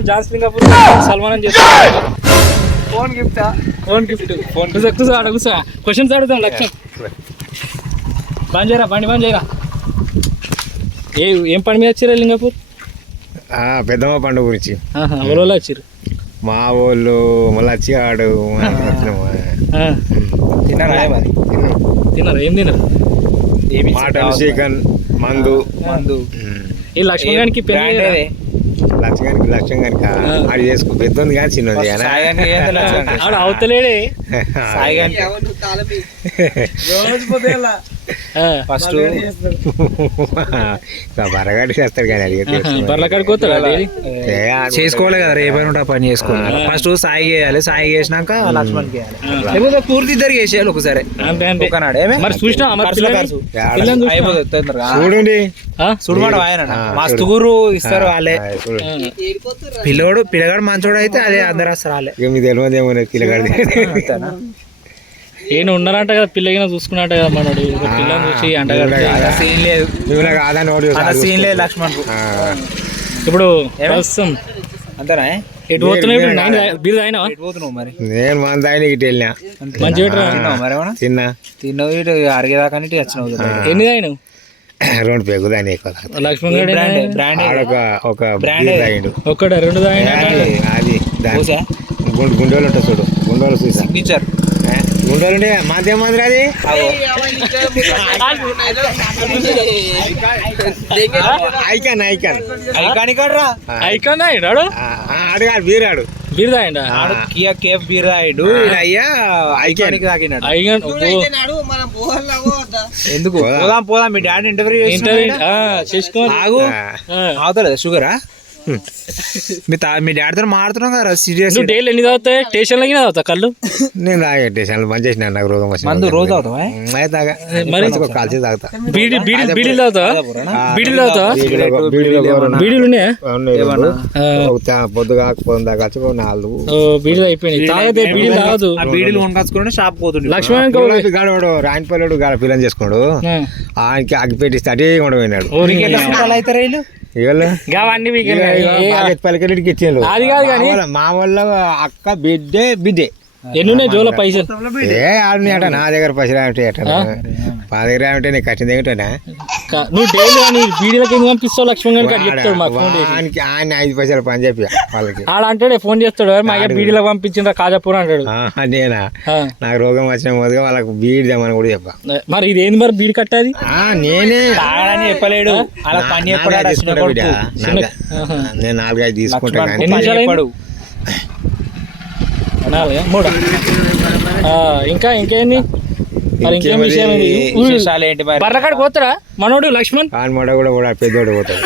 మనం జాన్సన్ కపూర్ సల్మాన్ చేస్తాం. Phone gift కూర్చో క్వశ్చన్స్ అడుగుతాం. లక్ష్యం బంద్ చేయరా. ఏం పని మీద వచ్చారా లింగపూర్? పెద్దమ్మ పండుగ గురించి. ఎవరు వచ్చారు? మా వాళ్ళు మళ్ళీ వచ్చి ఆడు తిన్నారా? ఏం తిన్నారు? మటన్, చికెన్, మందు. ఈ లక్ష్మణ్ గారికి పెళ్లి లక్ష్యం కనుక ఆడు చేసుకో పెద్దది కానీ చిన్నది ఆడు అవతలేడే. ఫస్ట్ బరగాడి చేస్తాడు కానీ అడిగితే బర్లకాడికి పోతాడు. చేసుకోవాలి కదా, రేపైనా పని చేసుకోవాలి. ఫస్ట్ సాయి చేయాలి, సాయి చేసినాక లక్ష్మణ్ చేయాలి, లేకపోతే పూర్తి ఇద్దరు చేసేయాలి ఒకసారి. మరి చూసినా చూడండి చూడమాట ఆయన మస్తు గురు ఇస్తారు వాళ్ళే. పిల్లగాడు మంచోడు అయితే అదే అందరు వస్తారు వాళ్ళే. మీకు తెలియదేమో పిల్లగాడి ఏం ఉన్నారంట కదా, పిల్లగిన చూసుకున్నట్ట కదా మనోడు. పిల్లని చూసి అంట సీన్ లేదు, సీన్ లేదు లక్ష్మణ్. ఇప్పుడు అంతేనా? ఎటు పోతున్నావు? బీర్ తాగినా? మరి నేను మన దాయిన ఇటు వెళ్ళినా మంచిగా తిన్నా తిన్నావు ఇటు అరిగేదాకా ఇటు వచ్చినావు. ఎన్ని తాగినావు? 2 పెగ్గు దాని లక్ష్మణ్ ఒక తాగిండు. ఒక్కట 2 తాగినా? అది గుండెలు ఉంటుంది చూడు, గుండెలు చూసా సిగ్నేచర్ గుండెలు మాదేమంది అది ఐకాన్ అడగాడు బీర్ ఆడు బీర్ తాగిండా? కియా కేఫ్ బీర్ తాగిండు. అయ్యా ఐకానిక్ తాగినాడు. ఎందుకు పోదాం మీ డాడీ ఇంటర్వ్యూ చేసుకోవాలి. ఆగు అవుతలేదా షుగరా? మీ డాడీతో మాడుతున్నాం కదా సీరియస్. డైలీ ఎన్ని తాగుతాయి? స్టేషన్ లో తాగుతా కళ్ళు? నేను తాగే స్టేషన్ మంచి చేసిన నాకు రోగం వచ్చింది. మందు రోజు తాగుతావా? కాల్చి తాగుతా. బీడీలు తాగుతావా? బీడీలు ఉన్నాయా? పొద్దుగా పొందా కలిసి 4 బీడీలు అయిపోయినాయి. తాగితే బీడీలు తాగదు. బీడీలు కొనుకొచ్చుకుంటే షాప్ పోతుంది. లక్ష్మణ్ గాడు రాయనపల్లి గాడ పిల్లని చేసుకోడు, ఆయనకి అగ్గి పెట్టిస్తే అటే ఉండపోయినాడు. పలికడికి ఇచ్చేళ్ళు అది కాదు కానీ మా వాళ్ళ అక్క బిడ్డే ఎన్ని ఉన్నాయి జోలో పైసలు? ఆడున్నాయట నా దగ్గర పైసలు ఏమిటి మా దగ్గర ఏమిటే నీకు కట్టింది ఏమిటనా? నువ్వు డైలీ అని బీడీలకి ఎందుకు పంపిస్తావు? లక్ష్మణ్ గారికి చెప్తాడు మాకు ఫోన్ చేసి. ఆయన 5 పైసలు పని చెప్పి వాళ్ళకి ఆడ అంటాడే ఫోన్ చేస్తాడు, మా బీడీలకు పంపించిండ్రా కాజాపూర్ అంటాడు. నేనా నాకు రోగం వచ్చిన మొదలుగా వాళ్ళకి బీడి దేమని కూడా చెప్పా. మరి ఇది ఏంది మరి బీడి కట్టాది? నేనే చెప్పలేడు. నేను 4-5 తీసుకుంటాను. ఇంకేంది మరి? ఇంకేం విషయం? బర్రకాడికి పోతారా మనోడు లక్ష్మణ్? మోడ కూడా పెద్దోడు పోతాడు.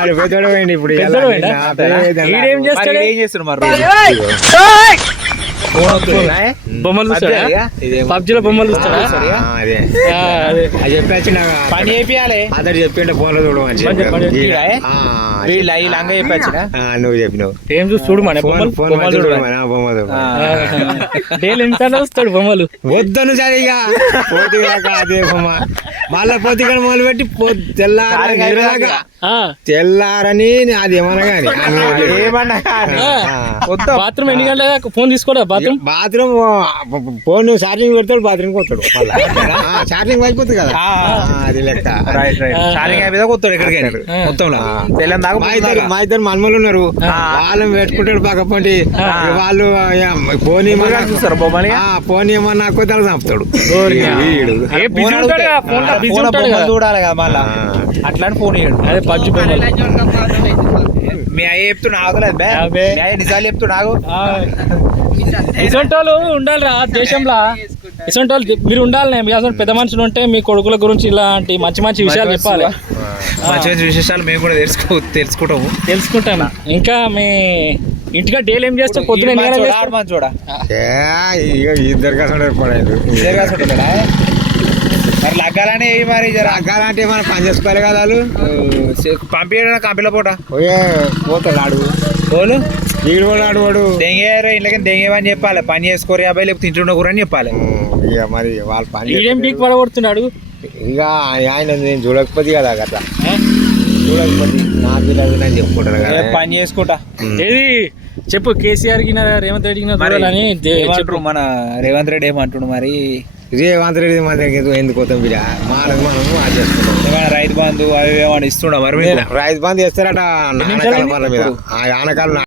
అది పెద్దోడు పోయింది. ఇప్పుడు ఏం చేస్తాడు? బొమ్మలు చూస్తాడా? పబ్జీలో బొమ్మలు చూస్తాడా? చెప్పి పని చేయాలి అతడు చెప్పిండే ఫోన్ లో చూడమని నువ్వు చెప్పినావు. ఏం చూసి చూడు మన బొమ్మలు డైలీ ఎంత వస్తాడు బొమ్మలు? వద్దను సరిగా పోతిగాక అదే బొమ్మ మళ్ళా పోతిగా మొదలు పెట్టి తెల్లారని అది ఏమన్నా కానీ బాత్రూమ్ ఎన్ని గంటల ఫోన్ తీసుకోడా? బాత్రూమ్ ఫోన్ ఛార్జింగ్ పెడతాడు, బాత్రూమ్కి వస్తాడు. ఛార్జింగ్ అయిపోతుంది కదా అది లెక్క. మా ఇద్దరు మనమలు ఉన్నారు, వాళ్ళని పెట్టుకుంటాడు పక్కపోండి. వాళ్ళు ఫోన్ చూస్తారు ఫోన్ ఏమన్నా కొత్తలు చంపుతాడు. చూడాలి కదా మళ్ళా అట్లాంటి ఫోన్ ఇయ్యాడు. అదే పచ్చి మీ అయ్య చెప్తున్నా ఆగలేదు, నిజాలు చెప్తున్నా ఆగు. ఇసొంటి వాళ్ళు ఉండాలి రా దేశంలో. ఇసొంటి వాళ్ళు మీరు ఉండాలి. మీ అసలు పెద్ద మనుషులు ఉంటే మీ కొడుకుల గురించి ఇలాంటి మంచి మంచి విషయాలు చెప్పాలి. మంచి మంచి విశేషాలు మేము కూడా తెలుసుకుంటాము. ఇంకా మీ ఇంటిగా డైలీ ఏం చేస్తే పొద్దున చూడ ఇద్దరు కసడా మరి లగ్గాలనే మరి లగ్గాలంటే మనం పని చేసుకోవాలి కదా. వాళ్ళు పంపించడం కంపెనీలో పోతాడు ఆడు పోలు వీడు కూడా ఆడువాడు దెంగేరు ఇంట్లోకి దెంగేవని చెప్పాలి. పని చేసుకోరు అబ్బాయి లేకపోతే తింటుండ కూర అని చెప్పాలి. ఇక మరి వాళ్ళు పని పడగొడుతున్నాడు. ఇక ఆయన నేను చూడకపోతే కదా అట్లా చూడకపోతే నా పిల్లలు నేను చెప్పుకుంటారు కదా పని చేసుకుంటా. ఏది చెప్పు, కేసీఆర్ కి రేవంత్ రెడ్డికి మరి చూడాలని ఏమంటారు మన రేవంత్ రెడ్డి ఏమంటుండు మరి? రేవంత్ రెడ్డి మన దగ్గర ఎందుకు పోతాం బిడ్డ మనం అది చేసుకుంటాం. ఏమైనా రైతు బంధు అవి ఏమైనా ఇస్తుండ మరి మీకు? రైతు బంధు చేస్తారట ఆనకాల మీద. ఆ ఆనకాలం